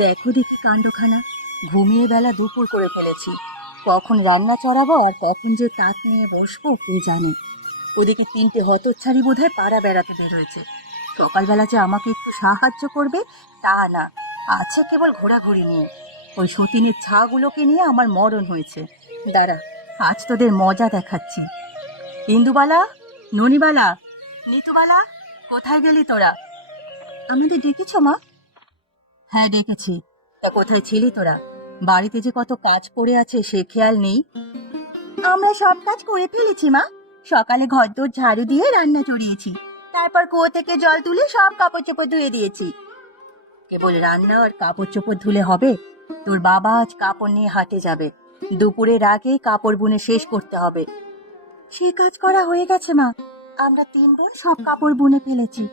দেখো দেখি কাণ্ডখানা, ঘুমিয়ে বেলা দুপুর করে ফেলেছি। কখন রান্না চড়াবো আর কখন যে তাক নিয়ে বসবো কে জানে। ওদিকে তিনটে হতচ্ছাড়ি বোধহয় পাড়া বেড়াতে বেরোয়েছে। সকালবেলা যে আমাকে একটু সাহায্য করবে তা না, আছে কেবল ঘোরাঘুরি নিয়ে। ওই সতীনের ছাগুলোকে নিয়ে আমার মরণ হয়েছে। দাঁড়া, আজ তোদের মজা দেখাচ্ছি। ইন্দুবালা, ননিবালা, নিতুবালা, কোথায় গেলি তোরা? আমাদের ডেকেছ মা? হ্যাঁ ডেকেছি। তা কোথায় ছিলি তোরা? বাড়িতে যে কত কাজ পড়ে আছে সে খেয়াল নেই? আমরা সব কাজ করে ফেলেছি মা। সকালে ঘরদোর ঝাড়ু দিয়ে রান্না চড়িয়েছি, তারপর কুয়ো থেকে জল তুলে সব কাপড় চোপড় ধুয়ে দিয়েছি। কেবল রান্না আর কাপড় চোপড় ধুলে হবে? তোর বাবা আজ কাপড় নিয়ে হাটে যাবে, দুপুরের আগেই কাপড় বুনে শেষ করতে হবে। সে কাজ করা হয়ে গেছে মা, আমরা তিন বোন সব কাপড় বুনে ফেলেছি।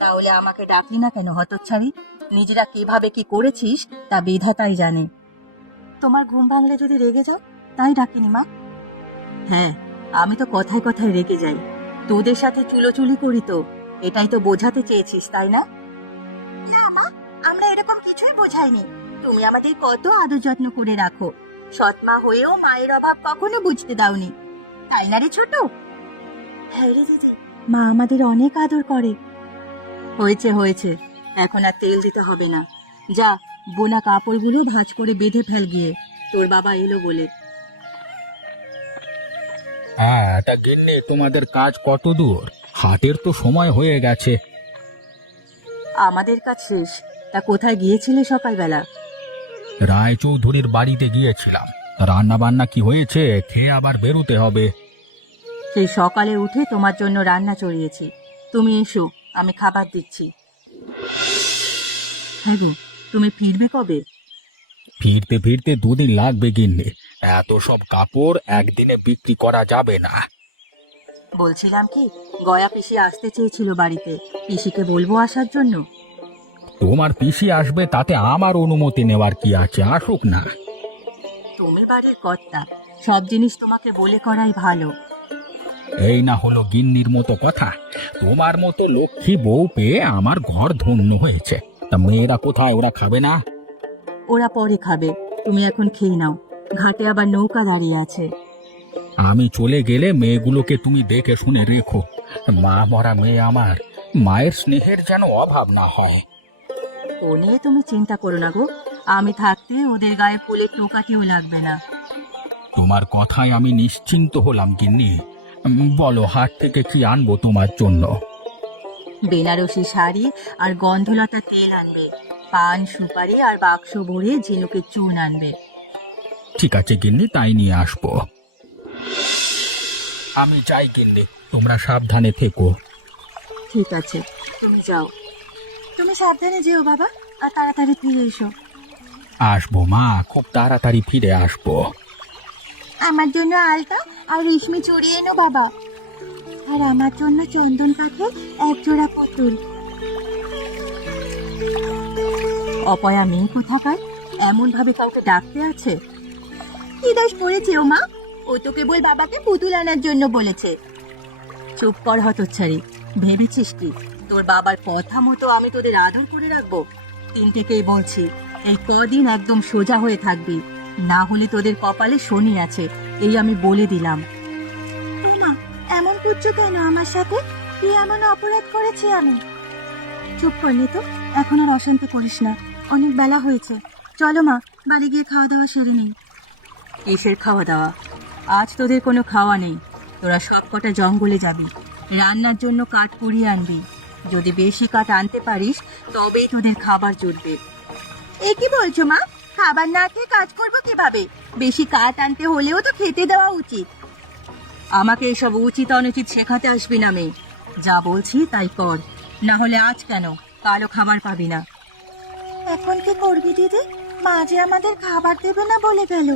তাহলে আমাকে ডাকলি না কেন হতচ্ছাড়ি? নিজেরা কিভাবে কি করেছিস তা বিধাতাই জানে। তোমার ঘুম ভাঙলে যদি রেগে যাও তাই ডাকিনি মা। হ্যাঁ, আমি তো কথায় কথায় রেগে যাই। তোদের সাথে চুলোচুলি করি তো, এটাই তো বোঝাতে চেয়েছিস তাই না? না মা, আমরা এরকম কিছুই বোঝাইনি। তুমি আমাদের কত আদর যত্ন করে রাখো, সৎ মা হয়েও মায়ের অভাব কখনো বুঝতে দাওনি, তাই না রে ছোট? হ্যাঁ রে দিদি, মা আমাদের অনেক আদর করে। হয়েছে হয়েছে, এখন আর তেল দিতে হবে না। যা, বোনা কাপড়গুলো ভাঁজ করে বেঁধে ফেল গিয়ে, তোর বাবা এলো বলে। হ্যাঁ, তা গিন্নি তোমাদের কাজ কত দূর? হাটের তো সময় হয়ে গেছে। আমাদের কাজ শেষ। তা কোথায় গিয়েছিলে সকালবেলা? রায়চৌধুরীর বাড়িতে গিয়েছিলাম। রান্না বান্না কি হয়েছে খেয়ে আবার বেরোতে হবে। সেই সকালে উঠে তোমার জন্য রান্না চড়িয়েছি, তুমি এসো, আমি খাবার দিচ্ছি। হ্যাঁ গো, তুমি ফিরবে কবে? ফিরতে ফিরতে দুদিন লাগবে গিন্নি। এত সব কাপড় একদিনে বিক্রি করা যাবে না। বলছিলাম কি, গয়া পিসি আসতে চেয়েছিল বাড়িতে, পিসিকে বলবো আসার জন্য? তোমার পিসি আসবে তাতে আমার অনুমতি নেওয়ার কি আছে, আসুক না। তুমি বাড়ির কর্তা, সব জিনিস তোমাকে বলে করাই ভালো। এই না হলো গিন্নির মতো কথা। তোমার মতো লক্ষ্মী বউ পেয়ে আমার ঘর ধন্য হয়েছে। তা মেয়েরা কোথায়, ওরা খাবে না? ওরা পরে খাবে, তুমি এখন খেয়ে নাও। ঘাটে আবার নৌকা দাঁড়িয়ে আছে। আমি চলে গেলে মেয়েগুলোকে তুমি দেখে শুনে রেখো। মা মরা মেয়ে আমার, মায়ের স্নেহের যেন অভাব না হয়। ও নিয়ে তুমি চিন্তা করো না গো, আমি থাকতে ওদের গায়ে ফুলের টোকাটিও লাগবে না। তোমার কথায় আমি নিশ্চিন্ত হলাম গিন্নি। বলো, হাট থেকে কি আনবো তোমার জন্য? বেনারসি শাড়ি আর গন্ধলতা তেল আনবে, পান সুপারি আর বাক্স ভরে ঝিনুকের চুন আনবে। ঠিক আছে গিন্নি, তাই নিয়ে আসবো। আমি চাই গিন্নি, তোমরা সাবধানে থেকো। ঠিক আছে, তুমি যাও। তুমি সাবধানে যেও বাবা, আর তাড়াতাড়ি ফিরে এসো। আসবো মা, খুব তাড়াতাড়ি ফিরে আসবো। আমার জন্য আলতা আর রেশমি চুড়ি এনো বাবা, আর আমার জন্য চন্দন কাঠের এক জোড়া পুতুল। অপয়া মেয়ে কোথাকার, এমন ভাবে কাউকে ডাকতে আছে? কি দোষ করেছে ও মা? ও তো কেবল বাবাকে পুতুল আনার জন্য বলেছে। চুপ কর হতচ্ছাড়ি, ভেবেছিস কি তোর বাবার কথা মতো আমি তোদের আদর করে রাখবো? তিনটেকেই বলছি, এই কদিন একদম সোজা হয়ে থাকবি, না হলে তোদের কপালে শনি আছে, এই আমি বলে দিলাম। মা, এমন করছো কেন আমার সাথে? কি এমন অপরাধ করেছি আমি? চুপ করলি তো, এখন আর অশান্তি করিস না, অনেক বেলা হয়েছে। চলো মা, বাড়ি গিয়ে খাওয়া দাওয়া সেরে নেই। কিসের খাওয়া দাওয়া? আজ তোদের কোনো খাওয়া নেই। তোরা সব কটা জঙ্গলে যাবি, রান্নার জন্য কাঠ কুড়িয়ে আনবি। যদি বেশি কাঠ আনতে পারিস তবেই তোদের খাবার জুটবে। এ কি বলছো মা? খাবার না খেয়ে কাজ করবো কিভাবে? বেশি কাঠ আনতে হলেও তো খেতে দেওয়া উচিত। আমাকে এসব উচিত অনুচিত শেখাতে আসবি না মেয়ে, যা বলছি তাই কর, না হলে আজ কেন কালও খাবার পাবি না। এখন কি করবি দিদি? মা যে আমাদের খাবার দেবে না বলে গেল।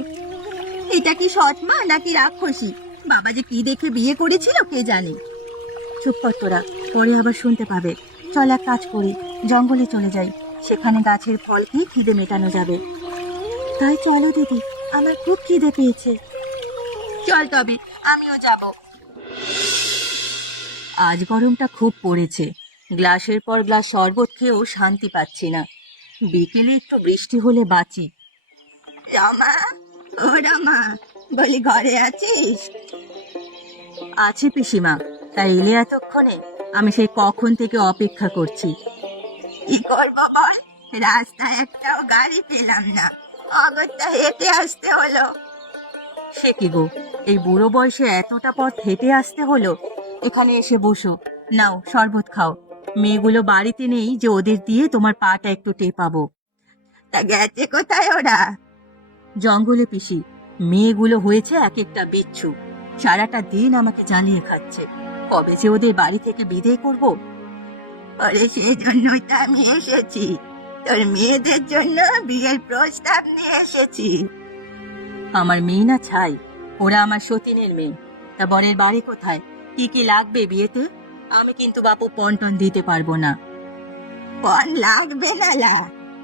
এটা কি সৎ মা নাকি রাক্ষসী? বাবা যে কি দেখে বিয়ে করেছিল কে জানে। চুপ কর তোরা, পরে আবার শুনতে পাবে। চল এক কাজ করি, জঙ্গলে চলে যাই, সেখানে গাছের ফল খেয়ে খিদে মেটানো যাবে। তাই চলো দিদি, আমার খুব খিদে পেয়েছে। চল তবে, আমিও যাব। আজ গরমটা খুব পড়েছে, গ্লাসের পর গ্লাস শরবত খেয়েও শান্তি পাচ্ছি না। বিকেলে একটু বৃষ্টি হলে বাঁচি। রমা, ও রমা, বলি ঘরে আছিস? আছি পিসিমা, তাই এলে এতক্ষণে? আমি সেই কখন থেকে অপেক্ষা করছি। কি করবো বল, রাস্তায় একটাও গাড়ি পেলাম না, অগত্যা হেঁটে আসতে হলো। সে কি গো, এই বুড়ো বয়সে এতটা পথ হেঁটে আসতে হলো? এখানে এসে বসো, নাও শরবত খাও। মেয়েগুলো বাড়িতে নেই যে ওদের দিয়ে তোমার পাটা একটু টেপাবো। তা গেছে কোথায় ওরা? জঙ্গলে পিসি, মেয়েগুলো হয়েছে এক একটা বিচ্ছু, সারাটা দিন আমাকে জ্বালিয়ে খাচ্ছে। কবে যে ওদের বাড়ি থেকে বিদায় করব? আরে সেই জন্যই তো আমি এসেছি, তোর মেয়েদের জন্য বিয়ের প্রস্তাব নিয়ে এসেছি। আমার মেয়ে না ছাই, ওরা আমার সতীনের মেয়ে। তা বরের বাড়ি কোথায়? কি কি লাগবে বিয়েতে? আমি কিন্তু বাপু পণ টন দিতে পারবো না। পণ লাগবে না লা,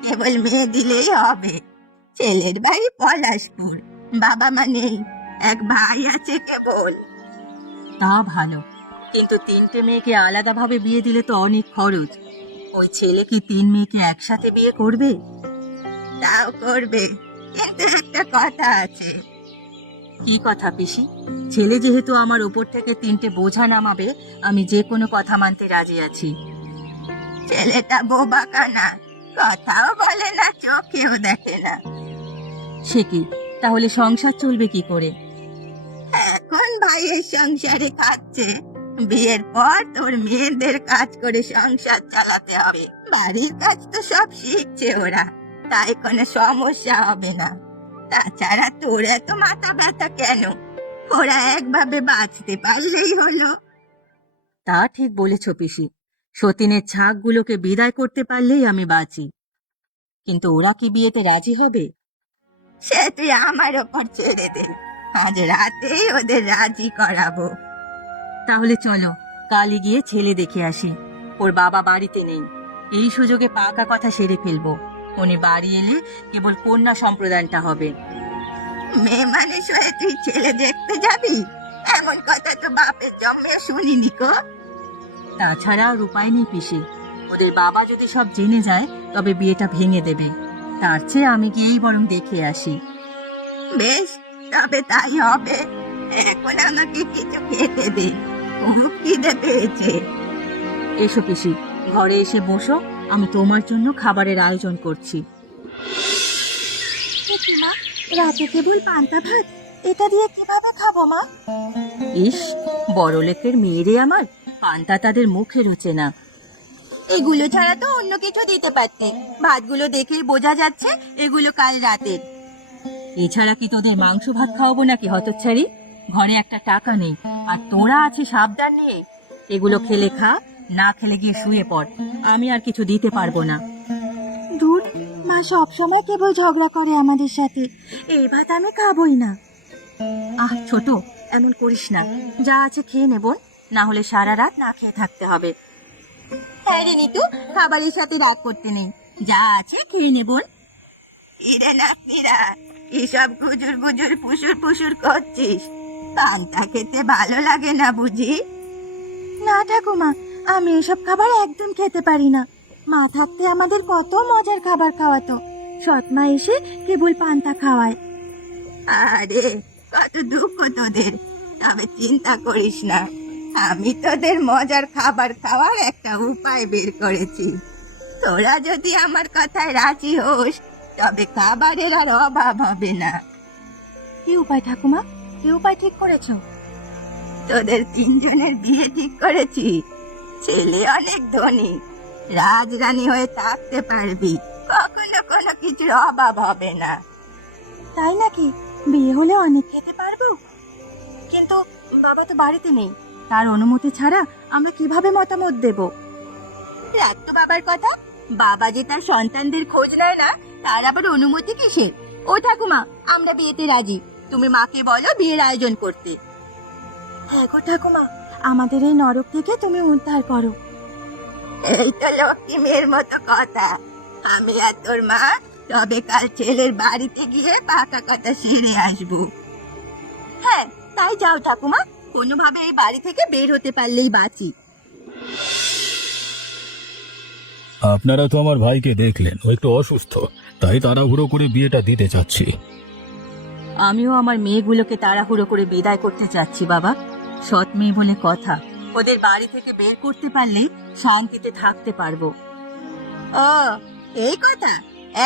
কেবল মেয়ে দিলেই হবে। ছেলের বাড়ি পলাশপুর, বাবা মা নেই, এক ভাই আছে কেবল। তা ভালো, কিন্তু তিনটে মেয়েকে আলাদাভাবে বিয়ে দিলে তো অনেক খরচ। ওই ছেলে কি তিন মেয়েকে একসাথে বিয়ে করবে? তাও করবে, কিন্তু একটা কথা আছে। কি কথা পিসি? ছেলে যেহেতু আমার উপর থেকে তিনটে বোঝা নামাবে, আমি যে কোনো কথা মানতে রাজি আছি। ছেলেটা বোবা কানা, কথাও বলে না, চোখেও দেখে না। সে কি, তাহলে সংসার চলবে কি করে? এখন ভাইয়ের সংসারে খাচ্ছে, বিয়ের পর তোর মেয়েদের কাজ করে সংসার চালাতে হবে। বাড়ির কাজ তো সব শিখছে ওরা, তাই কোনো সমস্যা হবে না। তাছাড়া তোর এত মাথা ব্যথা কেন? ওরা একভাবে বাঁচতে পারলেই হলো। তা ঠিক বলেছ পিসি, সতীনের ছাগগুলোকে বিদায় করতে পারলেই আমি বাঁচি। কিন্তু ওরা কি বিয়েতে রাজি হবে? সে তুই আমার ওপর ছেড়ে দে, আজ রাতেই ওদের রাজি করাবো। তাহলে চলো, কালই গিয়ে ছেলে দেখে আসি। ওর বাবা বাড়িতে নেই, এই সুযোগে পাকা কথা সেরে ফেলবো। উনি বাড়ি এলে কেবল কন্যা সম্প্রদানটা হবে। মেয়ে মানুষ হয়ে তুই ছেলে দেখতে যাবি? এমন কথা তো বাপের জন্মে শুনিনি কো। তাছাড়া আর উপায় নেই পিসি, ওদের বাবা যদি সব জেনে যায় তবে বিয়েটা ভেঙে দেবে। তার চেয়ে আমি গিয়েই বরং দেখে আসি। বেশ, তবে তাই হবে। এখন আমাকে কিছু খেতে দে, খুব খিদে পেয়েছে। এসো পিসি, ঘরে এসে বসো, আমি তোমার জন্য খাবারের আয়োজন করছি। মা, রাতে কেবল পান্তা ভাত, এটা দিয়ে কিভাবে খাবো মা? ইস, বড়লোকের মেয়েরে আমার, পান্তা তাদের মুখে রুচে না। এগুলো ছাড়া তো অন্য কিছু দিতে পারতে, ভাতগুলো দেখেই বোঝা যাচ্ছে এগুলো কাল রাতের। এছাড়া কি তোদের মাংস ভাত খাওয়াবো নাকি হতচ্ছাড়ি? ঘরে একটা টাকা নেই, আর তোরা আছে সাবধান নিয়ে। এগুলো খেলে খা, না খেলে গিয়ে শুয়ে পড়, আমি আর কিছু দিতে পারবো না। দূর, মা সবসময় কেবল ঝগড়া করে আমাদের সাথে, এই ভাত আমি খাবোই না। আহ ছোট, এমন করিস না, যা আছে খেয়ে নেব, না হলে সারা রাত না খেয়ে থাকতে হবে। হ্যাঁ রে নিতু, খাবারের সাথে রাগ করতে নেই, যা আছে খেয়ে নেব। ইরে নাতনিরা, এসব গুজুর গুজুর ফুসুর ফুসুর করছিস? পান্তা খেতে ভালো লাগে না বুঝি? না ঠাকুমা, আমি এসব খাবার একদম খেতে পারি না। মা থাকতে আমাদের কত মজার খাবার খাওয়াতো, সৎমা এসে কেবল পান্তা খাওয়ায়। আরে কত দুঃখ তোদের, তবে চিন্তা করিস না, আমি তোদের মজার খাবার খাওয়ার একটা উপায় বের করেছি। তোরা যদি আমার কথায় রাজি হোস, তবে খাবারের আর অভাব হবে না। কি উপায় ঠাকুমা, কি উপায় ঠিক করেছো? তোদের তিনজনের বিয়ে ঠিক করেছি। ছেলে অনেক ধনী, রাজরানী হয়ে থাকতে পারবি, কখনো কোনো কিছুর অভাব হবে না। তাই নাকি? বিয়ে হলে অনেক খেতে পারবো? কিন্তু বাবা তো বাড়িতে নেই, তার অনুমতি ছাড়া আমরা কিভাবে মতামত দেব? রাখ তো বাবার কথা, বাবা যে তার সন্তানদের খোঁজ নেয় না, তার আবার অনুমতি কিসের? ও ঠাকুমা, আমরা বিয়েতে রাজি, তুমি মাকে বলো বিয়ের আয়োজন করতে। হ্যাঁ গো ঠাকুমা, আমাদের এই নরক থেকে তুমি উদ্ধার করো। এই তো লক্ষ্মী মেয়ের মতো কথা। আমি আর তোর মা তবে কাল ছেলের বাড়িতে গিয়ে পাকা কথা সেরে আসবো। হ্যাঁ তাই যাও ঠাকুমা, কোনোভাবে এই বাড়ি থেকে বের হতে পারলেই বাঁচি। আপনারা তো আমার ভাইকে দেখলেন, ও একটু অসুস্থ, তাই তাড়াহুড়ো করে বিয়েটা দিতে চাচ্ছি। আমিও আমার মেয়েগুলোকে তাড়াহুড়ো করে বিদায় করতে চাচ্ছি বাবা। সৎ মেয়ে বলে কথা, ওদের বাড়ি থেকে বের করতে পারলেই শান্তিতে থাকতে পারবো। ও, এই কথা।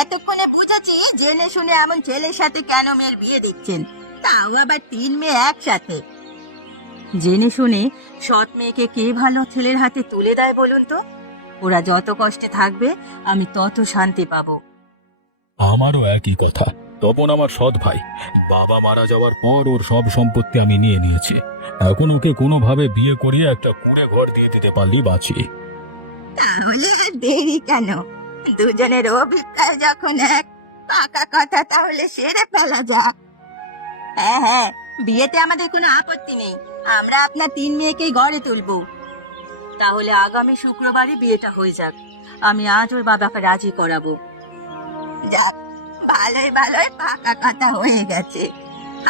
এতক্ষণে বুঝেছি জেনে শুনে এমন ছেলের সাথে কেন মেয়ের বিয়ে দিচ্ছেন, তাও আবার 3 মেয়ে একসাথে। জেনে শুনে সৎ মেয়েকে কে ভালো ছেলের হাতে তুলে দেয় বলুন তো? ওরা যত কষ্টে থাকবে আমি তত শান্তি পাবো। আমারও একই কথা। তপন আমার সৎ ভাই, বাবা মারা যাওয়ার পর ওর সব সম্পত্তি আমি নিয়ে নিয়েছি। এখন ওকে কোনোভাবে বিয়ে করিয়ে একটা কুঁড়ে ঘর দিয়ে দিতে পারলেই বাঁচি। তাহলে আর দেরি কেন? দুজনের অভিপ্রায় যখন এক, পাকা কথা তাহলে সেরে ফেলা যাক। হ্যাঁ হ্যাঁ, বিয়েতে আমাদের কোনো আপত্তি নেই। আমরা আপনার 3 মেয়েকেই ঘরে তুলবো। তাহলে আগামী শুক্রবারই বিয়েটা হয়ে যাক। আমি আজ ওর বাবাকে রাজি করাবো। যাক, ভালোই ভালোই পাকা কথা হয়ে গেছে।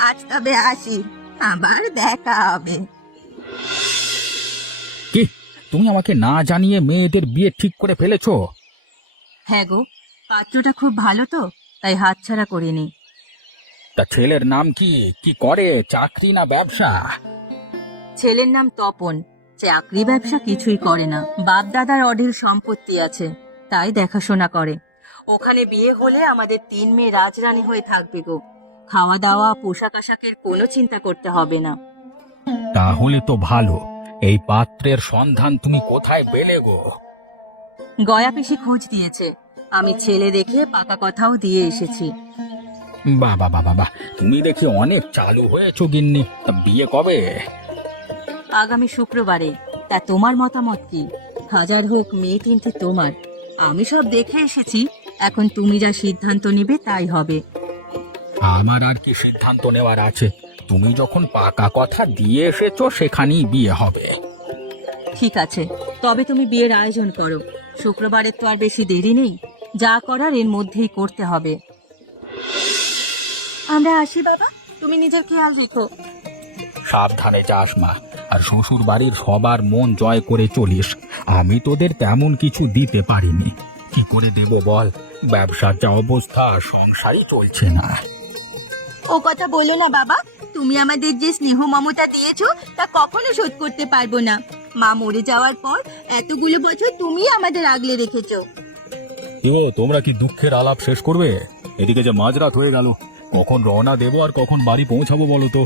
আজ তবে আসি, আবার দেখা হবে। কি, তুমি আমাকে না জানিয়ে মেয়েদের বিয়ে ঠিক করে ফেলেছো? হ্যাঁ গো, পাত্রটা খুব ভালো তো, তাই হাতছাড়া করিনি। তা ছেলের নাম কি? কি করে, চাকরি না ব্যবসা? ছেলের নাম তপন। চাকরি ব্যবসা কিছুই করে না, বাপ দাদার অঢেল সম্পত্তি আছে, তাই দেখাশোনা করে। ওখানে বিয়ে হলে আমাদের 3 মেয়ে রাজরানী হয়ে থাকবে গো। খাওয়া দাওয়া পোশাক আশাকের কোনো চিন্তা করতে হবে না। তাহলে তো ভালো। এই পাত্রের সন্ধান তুমি কোথায় পেলে গো? গয়া পিসি খোঁজ দিয়েছে, আমি ছেলে দেখে পাকা কথাও দিয়ে এসেছি। বাবা বাবা বাবা, তুমি দেখি অনেক চালু হয়েছো গিন্নি। তা বিয়ে কবে? আগামী শুক্রবারে। তা তোমার মতামত কি? হাজার হোক মেয়ে 3টে তোমার। আমি সব দেখে এসেছি, এখন তুমি যা সিদ্ধান্ত নেবে তাই হবে। আমার আর কি সিদ্ধান্ত নেওয়ার আছে? তুমি যখন পাকা কথা দিয়ে এসেছো সেখানেই বিয়ে হবে। ঠিক আছে, তবে তুমি বিয়ের আয়োজন করো। শুক্রবারের তো আর বেশি দেরি নেই, যা করার এর মধ্যেই করতে হবে। আমরা আসি বাবা, তুমি নিজের খেয়াল রেখো। সাবধানে যাস মা, আর শ্বশুর বাড়ির সবার মন জয় করে চলিস। আমি তোদের তেমন কিছু দিতে পারিনি, কি করে দেব বল? ব্যবসার যা অবস্থা, সংসারই চলছে না। ও কথা বলো না বাবা, তুমি আমাদের যে স্নেহ মমতা দিয়েছো তা কখনো শোধ করতে পারবো না। মা মরে যাওয়ার পর এতগুলো বছর তুমি আমাদের আগলে রেখেছো। তোমরা কি দুঃখের আলাপ শেষ করবে? এদিকে যে মাঝরাত হয়ে গেল, কখন রওনা দেবো আর কখন বাড়ি পৌঁছাবো বলো তো?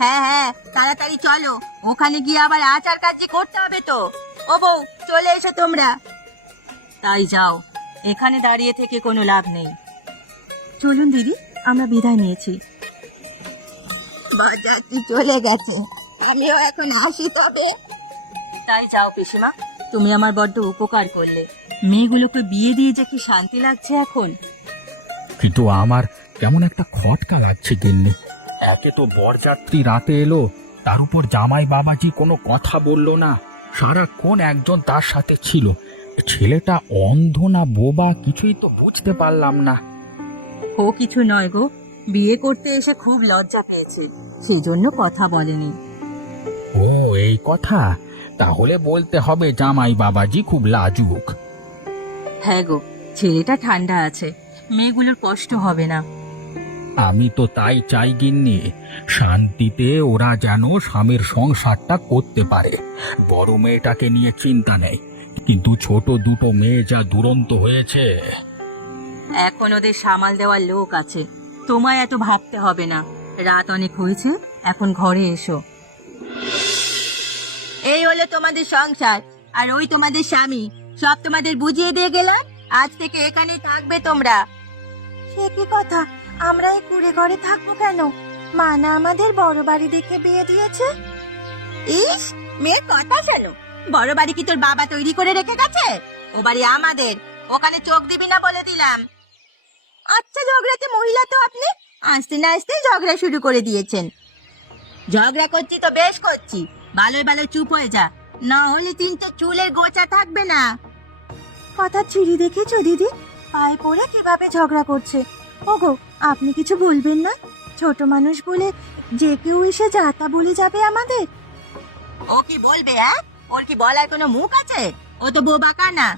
হ্যাঁ হ্যাঁ, তাড়াতাড়ি চলো, ওখানে গিয়ে আবার আচার কাজ করতে হবে তো। ও বউ, চলে এসো তোমরা। তাই যাও, এখানে দাঁড়িয়ে থেকে কোনো লাভ নেই। চলুন দিদি, আমরা বিদায় নিয়েছি। বরযাত্রী চলে গেছে, আমিও এখন আসি তবে। তাই যাও পিসিমা, তুমি আমার বড্ড উপকার করলে। মেয়েগুলোকে বিয়ে দিয়ে যে কি শান্তি লাগছে এখন। কিন্তু আমার কেমন একটা খটকা লাগছে গিন্নি। একে তো বরযাত্রী রাতে এলো, তার উপর জামাই বাবাজি কোনো কথা বললো না, সারাক্ষণ একজন তার সাথে ছিল। ছেলেটা অন্ধ না বোবা কিছুই তো বুঝতে পারলাম না। ও কিছু নয় গো, বিয়ে করতে এসে খুব লজ্জা পেয়েছে, সেই জন্য কথা বলেনি। ও এই কথা, তাহলে বলতে হবে জামাই বাবাজি খুব লাজুক। হ্যাঁ গো, ছেলেটা ঠান্ডা আছে, মেয়েগুলোর কষ্ট হবে না। আমি তো তাই চাই গিন্নি, শান্তিতে ওরা যেন স্বামীর সংসারটা করতে পারে। বড় মেয়েটাকে নিয়ে চিন্তা নেই, কিন্তু ছোট দুটো মেয়ে যা দুরন্ত হয়েছে। এখন ওদের সামাল দেওয়ার লোক আছে, তোমায় এত ভাবতে হবে না। রাত অনেক হয়েছে, এখন ঘরে এসো। এই হলো তোমাদের সংসার, আর ওই তোমাদের স্বামী। সব তোমাদের বুঝিয়ে দিয়ে গেলাম, আজ থেকে এখানেই থাকবে তোমরা। সে কি কথা, আমরা এই কুড়ে ঘরে থাকবো কেন? মা না আমাদের বড় বাড়ি দেখে বিয়ে দিয়েছে। ইস, মেয়ের কথা শোনো, বড় বাড়ি কি তোর বাবা তৈরি করে রেখে গেছে? ও বাড়ি আমাদের, ওখানে চোখ দিবি না বলে দিলাম। আচ্ছা ঝগড়াতে মহিলা তো আপনি, আসতে না আসতেই ঝগড়া শুরু করে দিয়েছেন। ঝগড়া করছি তো বেশ করছি, ভালোই ভালো চুপ হয়ে যা, না হলে 3টে চুলের গোছা থাকবে না। কথা চিড়ি দেখেছো দিদি, পায়ে পড়ে কিভাবে ঝগড়া করছে। ওগো, আপনি কিছু বলবেন না? ছোট মানুষ বলে যে কেউ এসে যাতা বলে যাবে আমাদের। ও কি বলবে? হ্যাঁ, ওর কি বলার কোনো মুখ আছে? ও তো বোবা কানা।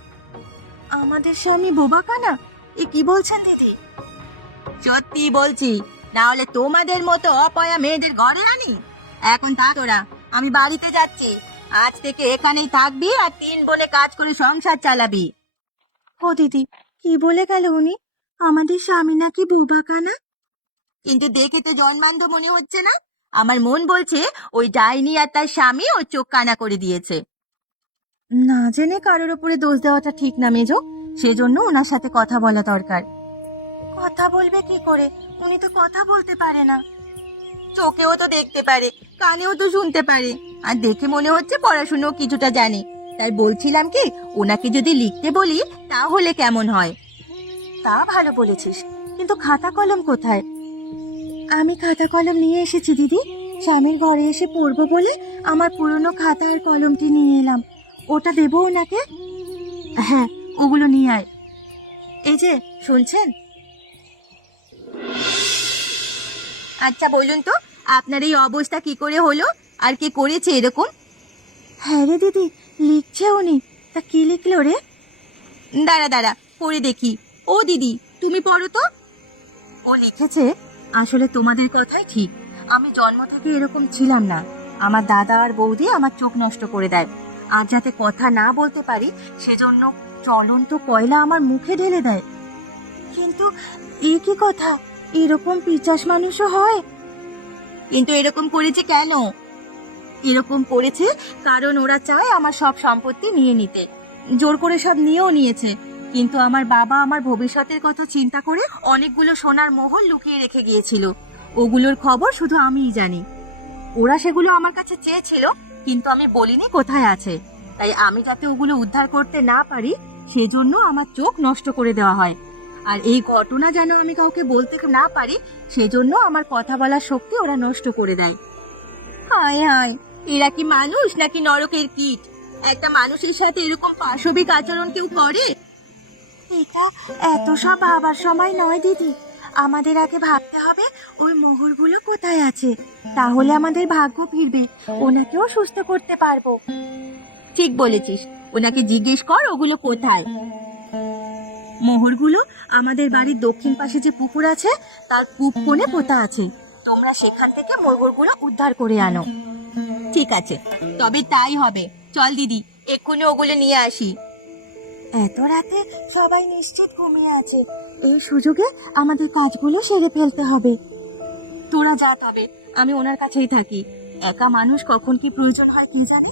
আমাদের স্বামী বোবা কানা? এ কি বলছেন দিদি? সত্যি বলছি, না হলে তোমাদের মতো অপয়া মেয়েদের ঘরে আনি? এখন তা তোরা, আমি বাড়িতে যাচ্ছি। আজ থেকে এখানেই থাকবি আর 3 বোনে কাজ করে সংসার চালাবি। ও দিদি, কি বলে গেল উনি? আমাদের স্বামী নাকি বোবা কানা? কিন্তু দেখে তো জন্মান্ধ মনে হচ্ছে না। আমার মন বলছে ওই ডাইনি আর তার স্বামী ওর চোখ কানা করে দিয়েছে। না জেনে কারোর উপরে দোষ দেওয়াটা ঠিক না মেজো, সেজন্য ওনার সাথে কথা বলা দরকার। কথা বলবে কি করে? উনি তো কথা বলতে পারে না। চোখেও তো দেখতে পারে, কানেও তো শুনতে পারে, আর দেখে মনে হচ্ছে পড়াশুনো কিছুটা জানে। তাই বলছিলাম কি, ওনাকে যদি লিখতে বলি তাহলে কেমন হয়? তা ভালো বলেছিস, কিন্তু খাতা কলম কোথায়? আমি খাতা কলম নিয়ে এসেছি দিদি। স্বামীর ঘরে এসে পড়বো বলে আমার পুরনো খাতা আর কলমটি নিয়ে এলাম। ওটা দেবো ওনাকে? হ্যাঁ, ওগুলো নিয়ে আয়। এই যে শুনছেন? আচ্ছা বলুন তো, আপনার এই অবস্থা কি করে হলো? আর কে করেছে এরকম? হ্যাঁ রে দিদি, লিখছে উনি। তা কি লিখলো রে? দাঁড়া দাঁড়া, পড়ে দেখি। ও দিদি, তুমি পড়ো তো। ও লিখেছে, আসলে তোমাদের কথাই ঠিক। আমি জন্ম থেকে এরকম ছিলাম না। আমার দাদা আর বৌদি আমার চোখ নষ্ট করে দেয়। আর যাতে কথা না বলতে পারি সেজন্য জ্বলন্ত কয়লা আমার মুখে ঢেলে দেয়। কিন্তু এই কি কথা? এরকম পিচাস মানুষও হয়? কিন্তু এরকম করেছে কেন? এরকম করেছে কারণ ওরা চায় আমার সব সম্পত্তি নিয়ে নিতে। জোর করে সব নিয়েও নিয়েছে। কিন্তু আমার বাবা আমার ভবিষ্যতের কথা চিন্তা করে অনেকগুলো সোনার মোহর লুকিয়ে রেখে গিয়েছিল। ওগুলোর খবর শুধু আমিই জানি। ওরা সেগুলো আমার কাছে চেয়েছিল, কিন্তু আমি বলিনি কোথায় আছে। তাই আমি যাতে ওগুলো উদ্ধার করতে না পারি সেজন্য আমার চোখ নষ্ট করে দেওয়া হয়। আর এই ঘটনা যেন আমি কাউকে বলতে না পারি সেজন্য আমার কথা বলার শক্তি ওরা নষ্ট করে দেয়। হায় হায়, এরা কি মানুষ নাকি নরকের কীট? একটা মানুষের সাথে এরকম পাশবিক আচরণ কেউ করে? এটা এত সব ভাবার সময় নয় দিদি। আমাদের আগে ভাবতে হবে ওই মোহরগুলো কোথায় আছে। তাহলে আমাদের ভাগ্য ফিরবে, ওনাকেও সুস্থ করতে পারবো। ঠিক বলেছিস, ওনাকে জিজ্ঞেস কর ওগুলো কোথায়। মোহরগুলো আমাদের বাড়ির দক্ষিণ পাশে যে পুকুর আছে তার কূপ কোণে পোতা আছে। তোমরা সেখান থেকে মোহরগুলো উদ্ধার করে আনো। ঠিক আছে, তবে তাই হবে। চল দিদি, এক্ষুনি ওগুলো নিয়ে আসি। এত রাতে সবাই নিশ্চিত ঘুমিয়ে আছে। এই সুযোগে আমাদের কাজগুলো সেরে ফেলতে হবে। তোরা যা, তবে আমি ওনার কাছেই থাকি। একা মানুষ কখন কি প্রয়োজন হয় কি জানে।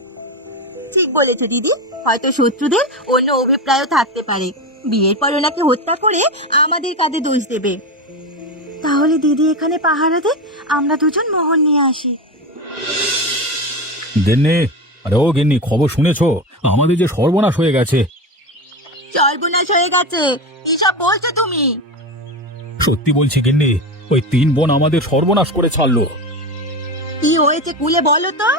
ঠিক বলেছো দিদি, হয়তো শত্রুদের অন্য অভিপ্রায়ও থাকতে পারে। বিয়ের পর ওনাকে হত্যা করে আমাদের কাঁধে দোষ দেবে। তাহলে দিদি এখানে পাহারা দে, আমরা দুজন মোহর নিয়ে আসি। গিন্নি, আরে ও গিন্নি, খবর শুনেছো? আমাদের যে সর্বনাশ হয়ে গেছে। সর্বনাশ হয়ে গেছে? এসব বলছো তুমি? সত্যি বলছি গিন্নি, ওই 3 বোন আমাদের সর্বনাশ করে ছাড়লো। কি হয়েছে খুলে বলো তো।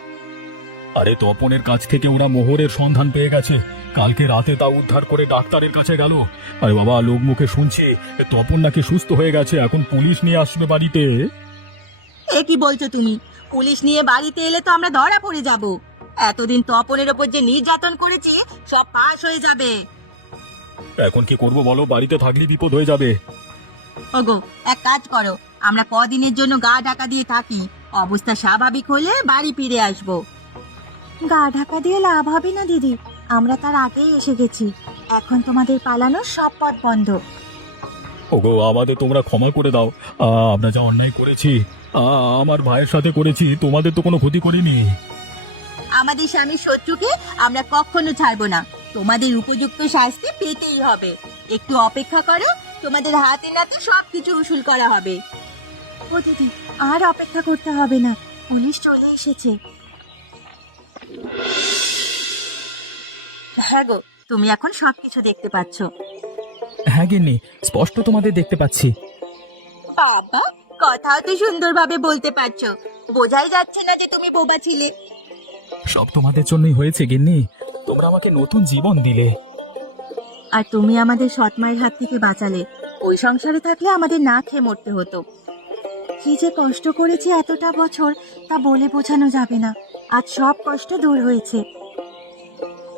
আরে তপনের কাছ থেকে ওরা মোহরের সন্ধান পেয়ে গেছে। কালকে রাতে তা উদ্ধার করে ডাক্তারের কাছে গেল। আরে বাবা, লোক মুখে শুনছি তপন নাকি সুস্থ হয়ে গেছে, এখন পুলিশ নিয়ে আসবে বাড়িতে। এ কি বলছো তুমি? পুলিশ নিয়ে বাড়িতে এলে তো আমরা ধরা পড়ে যাব। এতদিন তপনের ওপর যে নির্যাতন করেছি সব পাশ হয়ে যাবে। এখন কি করব বলো, বাড়িতে থাকলে বিপদ হয়ে যাবে। ওগো, এক কাজ করো, আমরা কদিনের জন্য গা ঢাকা দিয়ে থাকি। অবস্থা স্বাভাবিক হলে বাড়ি ফিরে আসবো। গা ঢাকা দিয়ে লাভ হবে না দিদি, আমরা তার আগেই এসে গেছি। এখন তোমাদের পালানোর সব পথ বন্ধ। ওগো, আমাদের তোমরা ক্ষমা করে দাও। আমরা যা অন্যায় করেছি আমার ভাইয়ের সাথে করেছি, তোমাদের তো কোনো ক্ষতি করিনি। আমাদের স্বামীর শত্রুকে আমরা কখনো ছাড়বো না। তোমাদের উপযুক্ত শাস্তি পেতেই হবে। একটু অপেক্ষা করো, তোমাদের হাতে নাতে সবকিছু উসুল করা হবে। ও দিদি, আর অপেক্ষা করতে হবে না, পুলিশ চলে এসেছে। হ্যাঁ গো, তুমি এখন সবকিছু দেখতে পাচ্ছ। হ্যাঁ গিন্নি, স্পষ্ট তোমাদের দেখতে পাচ্ছি। বাবা, কথাও তো সুন্দরভাবে বলতে পারছো। বোঝাই যাচ্ছে না যে তুমি বোবা ছিলে। সব তোমাদের জন্যই হয়েছে গিন্নি, তোমরা আমাকে নতুন জীবন দিলে। আর তুমি আমাদের সৎ মায়ের হাত থেকে বাঁচালে। ওই সংসারে থাকলে আমাদের না খেয়ে মরতে হতো। কি যে কষ্ট করেছি এতটা বছর, তা বলে বোঝানো যাবে না। আজ সব কষ্ট দূর হয়েছে।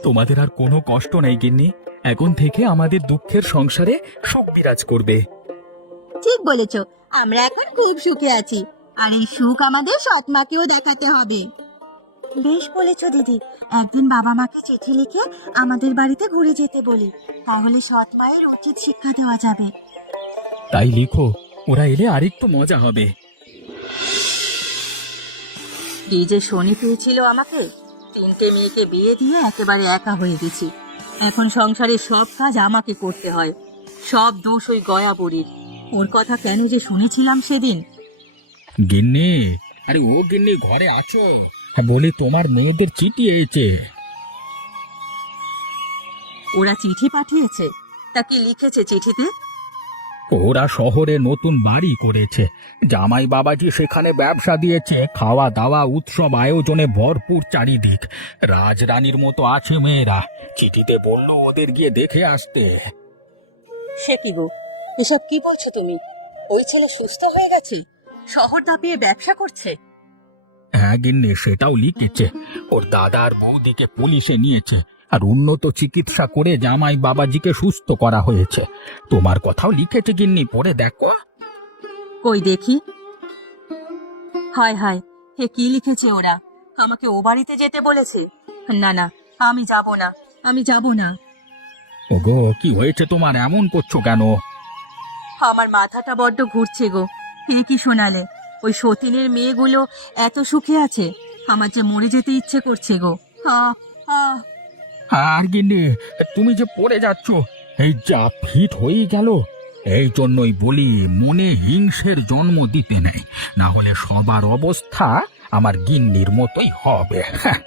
তোমাদের আর কোনো কষ্ট নেই গিন্নি। এখন থেকে আমাদের দুঃখের সংসারে সুখ বিরাজ করবে। ঠিক বলেছ, আমরা এখন খুব সুখে আছি, আর এই সুখ আমাদের সৎ মাকেও দেখাতে হবে। বেশ বলেছ দিদি, একদিন বাবা মাকে চিঠি লিখে আমাদের বাড়িতে ঘুরে যেতে বলি, তাহলে সৎ মায়ের উচিত শিক্ষা দেওয়া যাবে। তাই লিখো, ওরা এলে আরেকটু মজা হবে। কি যে শনি পেয়েছিল আমাকে, 3টে মেয়েকে বিয়ে দিয়ে একেবারে একা হয়ে গেছি। এখন সংসারের সব কাজ আমাকে করতে হয়, সব দোষ ওই গয়া বুড়ির। ওর কথা কেন যে শুনেছিলাম সেদিন। গিন্নি, আরে ও গিন্নি, ঘরে আছো? হ্যাঁ, বলি তোমার মেয়েদের চিঠি এসেছে। ওরা চিঠি পাঠিয়েছে? তা কি লিখেছে চিঠিতে? ওরা শহরে নতুন বাড়ি করেছে, জামাই বাবাজি সেখানে ব্যবসা দিয়েছে, খাওয়া দাওয়া উৎসব আয়োজনে ভরপুর চারিদিক। রাজরানীর মতো আছে মেয়েরা। চিঠিতে বললো ওদের গিয়ে দেখে আসতে। সে কি গো, এসব কি বলছো তুমি? ওই ছেলে সুস্থ হয়ে গেছে, শহর দাপিয়ে ব্যবসা করছে? হ্যাঁ গিন্নি, সেটাও লিখেছে। ওর দাদা আর বৌদিকে পুলিশে নিয়েছে, আর উন্নত চিকিৎসা করে জামাই বাবাজিকে সুস্থ করা হয়েছে। তোমার কথাও লিখেছে গিন্নি, পড়ে দেখো। কই দেখি। হায় হায়, হে কি লিখেছে ওরা! আমাকে ও বাড়িতে যেতে বলেছে। না না, আমি যাব না, আমি যাব না। ওগো, কি হয়েছে তোমার? এমন করছো কেন? আমার মাথাটা বড্ড ঘুরছে গো। হে কি শোনালে! ওই সতীনের মেয়েগুলো এত সুখে আছে, আমার যে মরে যেতে ইচ্ছে করছে গো। আহ আহ আর গিন্নি, তুমি যে পড়ে যাচ্ছ, এই যা ফিট হয়ে গেল। এই জন্যই বলি, মনে হিংসের জন্ম দিতে নেই, না হলে সবার অবস্থা আমার গিন্নির মতোই হবে। হ্যাঁ।